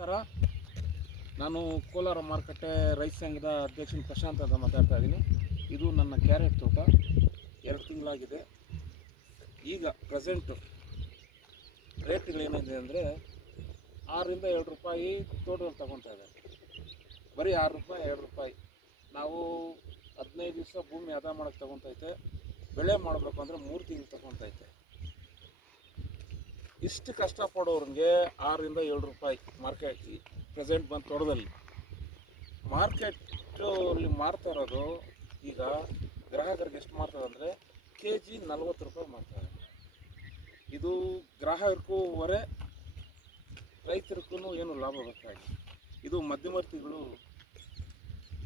ನಮಸ್ಕಾರ. ನಾನು ಕೋಲಾರ ಮಾರುಕಟ್ಟೆ ರೈತ ಸಂಘದ ಅಧ್ಯಕ್ಷನ ಪ್ರಶಾಂತ್ ಅಂತ ಮಾತಾಡ್ತಾ ಇದ್ದೀನಿ. ಇದು ನನ್ನ ಕ್ಯಾರೆಟ್ ತೋಟ. 2 ತಿಂಗಳಾಗಿದೆ. ಈಗ ಪ್ರೆಸೆಂಟು ರೇಟ್ಗಳೇನಿದೆ ಅಂದರೆ 6 ರಿಂದ 7 ರೂಪಾಯಿ ತೋಟದಲ್ಲಿ ತಗೊತಾ ಇದ್ದಾರೆ. ಬರೀ 6 ರೂಪಾಯಿ 2 ರೂಪಾಯಿ. ನಾವು 15 ದಿವಸ ಭೂಮಿ ಹದ ಮಾಡೋಕ್ಕೆ ತಗೊತೈತೆ. ಬೆಳೆ ಮಾಡಬೇಕು ಅಂದರೆ 3 ತಿಂಗಳು ತಗೊತೈತೆ. ಇಷ್ಟು ಕಷ್ಟಪಡೋರಿಗೆ 6 ರಿಂದ 7 ರೂಪಾಯಿ ಮಾರ್ಕೆಟ್ ಪ್ರೆಸೆಂಟ್ ಬಂದು ತೋಟದಲ್ಲಿ ಮಾರ್ಕೆಟಲ್ಲಿ ಮಾರ್ತಾ ಇರೋದು. ಈಗ ಗ್ರಾಹಕರಿಗೆ ಎಷ್ಟು ಮಾಡ್ತಾರೆ ಅಂದರೆ kg 40 ರೂಪಾಯಿ ಮಾಡ್ತಾರೆ. ಇದು ಗ್ರಾಹಕರಿಗೂ ಹೊರೆ, ರೈತರಿಗೂ ಏನು ಲಾಭ ಬೇಕಾಗಿ. ಇದು ಮಧ್ಯವರ್ತಿಗಳು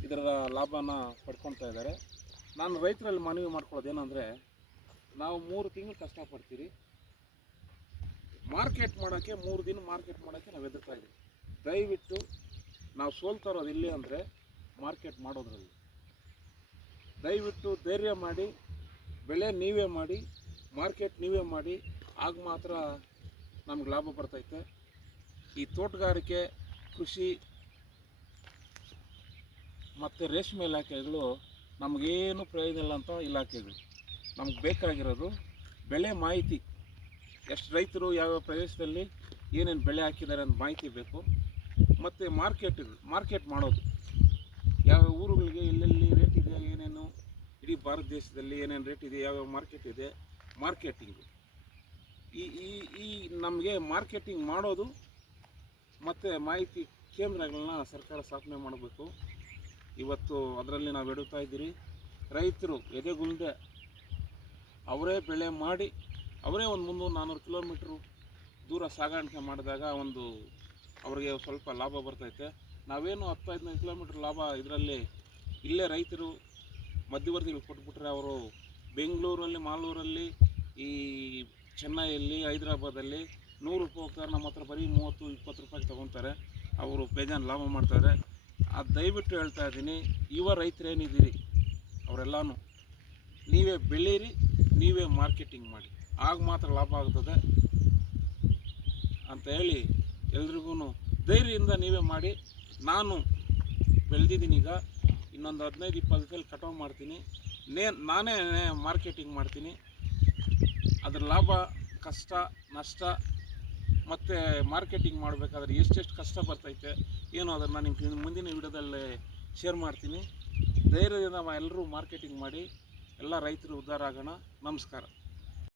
ಇದರ ಲಾಭನ ಪಡ್ಕೊಳ್ತಾ ಇದ್ದಾರೆ. ನಾನು ರೈತರಲ್ಲಿ ಮನವಿ ಮಾಡ್ಕೊಳ್ಳೋದೇನೆಂದರೆ, ನಾವು 3 ತಿಂಗಳು ಕಷ್ಟಪಡ್ತೀರಿ, ಮಾರ್ಕೆಟ್ ಮಾಡೋಕ್ಕೆ 3 ದಿನ ಮಾರ್ಕೆಟ್ ಮಾಡೋಕ್ಕೆ ನಾವು ಹೆದರ್ತಾ ಇದ್ದೀವಿ. ದಯವಿಟ್ಟು ನಾವು ಸೋಲ್ತಾ ಇರೋದು ಇಲ್ಲಿ ಅಂದರೆ ಮಾರ್ಕೆಟ್ ಮಾಡೋದ್ರಲ್ಲಿ. ದಯವಿಟ್ಟು ಧೈರ್ಯ ಮಾಡಿ, ಬೆಳೆ ನೀವೇ ಮಾಡಿ, ಮಾರ್ಕೆಟ್ ನೀವೇ ಮಾಡಿ, ಆಗ ಮಾತ್ರ ನಮ್ಗೆ ಲಾಭ ಬರ್ತೈತೆ. ಈ ತೋಟಗಾರಿಕೆ, ಕೃಷಿ ಮತ್ತು ರೇಷ್ಮೆ ಇಲಾಖೆಗಳು ನಮಗೇನು ಪ್ರಯೋಜನ ಇಲ್ಲ ಅಂತ ಇಲಾಖೆಗಳು. ನಮ್ಗೆ ಬೇಕಾಗಿರೋದು ಬೆಳೆ ಮಾಹಿತಿ. ಎಷ್ಟು ರೈತರು ಯಾವ್ಯಾವ ಪ್ರದೇಶದಲ್ಲಿ ಏನೇನು ಬೆಳೆ ಹಾಕಿದ್ದಾರೆ ಅಂತ ಮಾಹಿತಿ ಬೇಕು. ಮತ್ತು ಮಾರ್ಕೆಟ್ ಮಾಡೋದು, ಯಾವ ಊರುಗಳಿಗೆ ಎಲ್ಲೆಲ್ಲಿ ರೇಟ್ ಇದೆ, ಏನೇನು ಇಡೀ ಭಾರತ ದೇಶದಲ್ಲಿ ಏನೇನು ರೇಟ್ ಇದೆ, ಯಾವ್ಯಾವ ಮಾರ್ಕೆಟ್ ಇದೆ, ಮಾರ್ಕೆಟಿಂಗು. ಈ ನಮಗೆ ಮಾರ್ಕೆಟಿಂಗ್ ಮಾಡೋದು ಮತ್ತು ಮಾಹಿತಿ ಕೇಂದ್ರಗಳನ್ನ ಸರ್ಕಾರ ಸ್ಥಾಪನೆ ಮಾಡಬೇಕು. ಇವತ್ತು ಅದರಲ್ಲಿ ನಾವು ಎಡುತ್ತಾ ಇದ್ದೀರಿ. ರೈತರು ಎದೆಗುಂದೆ ಅವರೇ ಬೆಳೆ ಮಾಡಿ, ಅವರೇ ಒಂದು 300-400 ಕಿಲೋಮೀಟ್ರು ದೂರ ಸಾಗಾಣಿಕೆ ಮಾಡಿದಾಗ ಅವರಿಗೆ ಸ್ವಲ್ಪ ಲಾಭ ಬರ್ತೈತೆ. ನಾವೇನು 10-15 ಕಿಲೋಮೀಟ್ರ್ ಲಾಭ ಇದರಲ್ಲಿ ಇಲ್ಲೇ ರೈತರು ಮಧ್ಯವರ್ತಿಗಳು ಕೊಟ್ಬಿಟ್ರೆ, ಅವರು ಬೆಂಗಳೂರಲ್ಲಿ, ಮಾಲೂರಲ್ಲಿ, ಈ ಚೆನ್ನೈಯಲ್ಲಿ, ಹೈದರಾಬಾದಲ್ಲಿ 100 ರೂಪಾಯಿ ಹೋಗ್ತಾರೆ. ನಮ್ಮ ಹತ್ರ ಬರೀ 30-20 ರೂಪಾಯಿಗೆ ತೊಗೊತಾರೆ. ಅವರು ಬೇಜಾನ್ ಲಾಭ ಮಾಡ್ತಾರೆ. ಅದು ದಯವಿಟ್ಟು ಹೇಳ್ತಾ ಇದ್ದೀನಿ, ಯುವ ರೈತರೇನಿದ್ದೀರಿ ಅವರೆಲ್ಲನೂ ನೀವೇ ಬೆಳೀರಿ, ನೀವೇ ಮಾರ್ಕೆಟಿಂಗ್ ಮಾಡಿ, ಆಗ ಮಾತ್ರ ಲಾಭ ಆಗ್ತದೆ ಅಂತ ಹೇಳಿ ಎಲ್ರಿಗೂ ಧೈರ್ಯದಿಂದ ನೀವೇ ಮಾಡಿ. ನಾನು ಬೆಳೆದಿದ್ದೀನಿ. ಈಗ ಇನ್ನೊಂದು 15-20 ದಿವಸ ಕಟಾವು ಮಾಡ್ತೀನಿ. ನಾನೇ ಮಾರ್ಕೆಟಿಂಗ್ ಮಾಡ್ತೀನಿ. ಅದರ ಲಾಭ, ಕಷ್ಟ, ನಷ್ಟ ಮತ್ತು ಮಾರ್ಕೆಟಿಂಗ್ ಮಾಡಬೇಕಾದ್ರೆ ಎಷ್ಟೆಷ್ಟು ಕಷ್ಟ ಬರ್ತೈತೆ ಏನೋ ಅದನ್ನು ನಿಮ್ಮ ಮುಂದಿನ ವಿಡಿಯೋದಲ್ಲಿ ಶೇರ್ ಮಾಡ್ತೀನಿ. ಧೈರ್ಯದಿಂದ ಎಲ್ಲರೂ ಮಾರ್ಕೆಟಿಂಗ್ ಮಾಡಿ, ಎಲ್ಲ ರೈತರು ಉದ್ಧಾರ ಆಗೋಣ. ನಮಸ್ಕಾರ.